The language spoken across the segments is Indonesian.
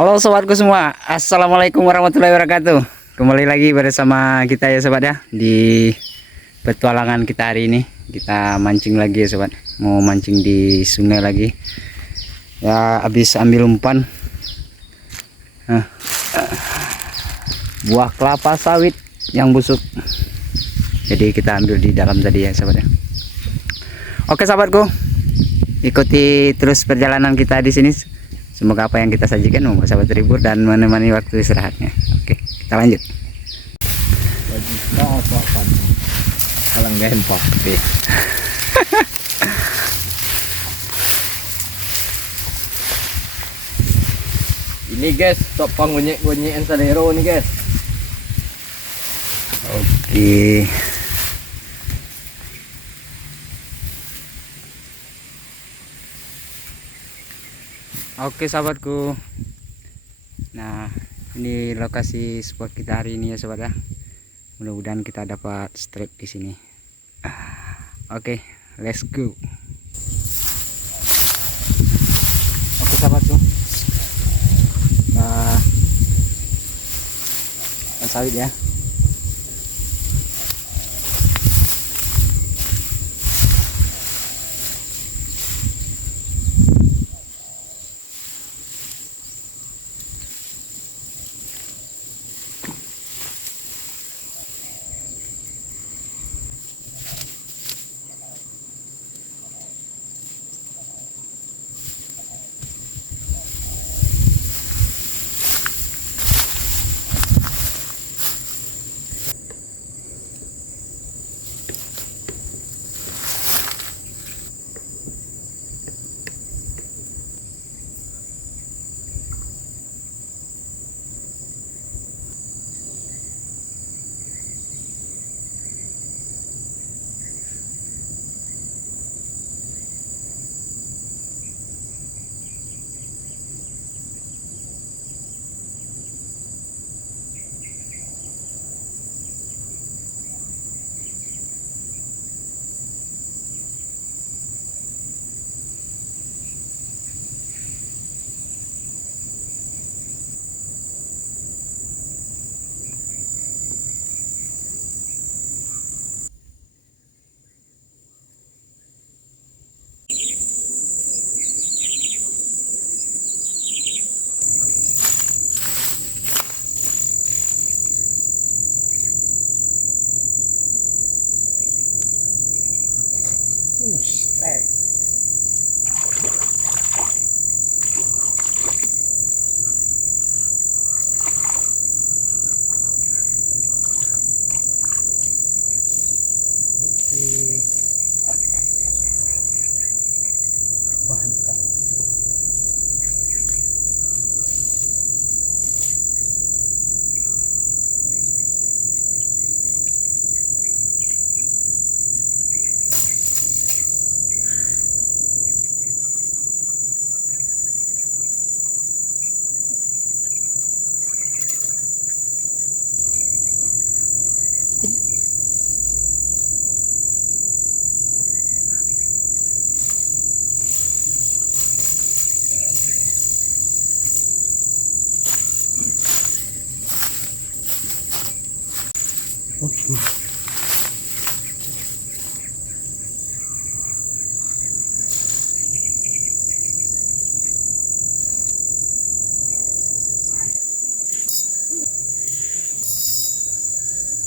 Halo sobatku semua, assalamualaikum warahmatullahi wabarakatuh. Kembali lagi bersama kita ya sobat ya, di petualangan kita hari ini. Kita mancing lagi ya sobat, mau mancing di sungai lagi ya. Habis ambil umpan buah kelapa sawit yang busuk, jadi kita ambil di dalam tadi ya sobat ya. Oke sahabatku, ikuti terus perjalanan kita di sini. Semoga apa yang kita sajikan membuat sahabat terhibur dan menemani waktu istirahatnya. Oke, kita lanjut. Kalau nggak empok deh. Ini guys, top panggonye-gonyean salero nih guys. Oke. Oke sahabatku. Nah, ini lokasi spot kita hari ini ya sobat ya. Mudah-mudahan kita dapat strike di sini. Oke, let's go. Oke sahabatku. Nah, sawit ya.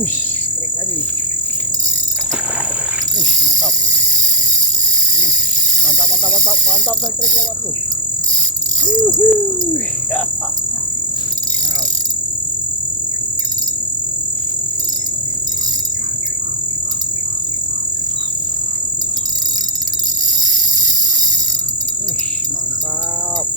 Strike lagi. Mantap. Mantap strike lewat tuh. Mantap.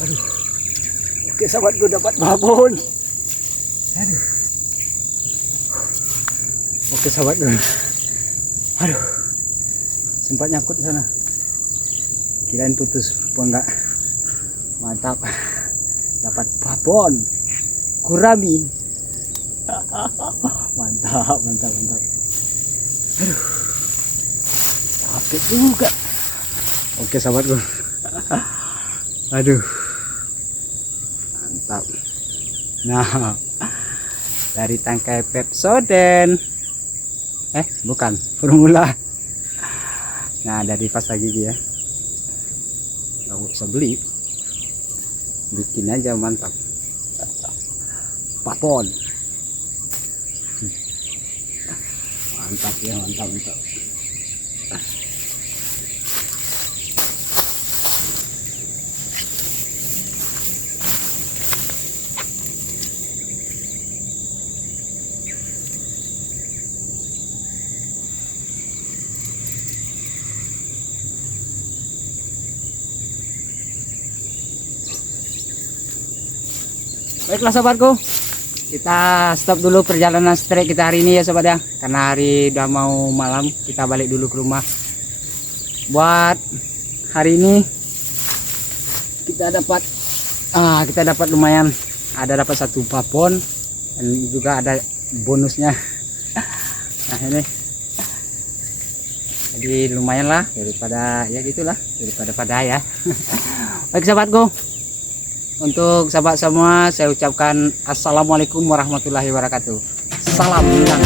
Aduh. Oke sahabatku, dapat babon. Aduh. Oke sahabatku. Aduh. Sempat nyangkut di sana. Kirain putus apa enggak. Mantap. Dapat babon. Gurami. Mantap. Aduh. Capek juga. Oke sahabatku. Aduh. Mantap. Nah, dari tangkai Pepsodent. Bukan, formula. Nah, dari pasta gigi ya. Nggak usah beli. Bikin aja, mantap. Papon. Mantap ya, mantap. Baiklah sahabatku, kita stop dulu perjalanan strek kita hari ini ya sobat ya, karena hari udah mau malam, kita balik dulu ke rumah. Buat hari ini kita dapat lumayan, dapat satu babon dan juga ada bonusnya. Nah ini, jadi lumayan lah daripada ya gitulah, daripada ya. Baik sahabatku, untuk sahabat semua saya ucapkan assalamualaikum warahmatullahi wabarakatuh. Salam menang.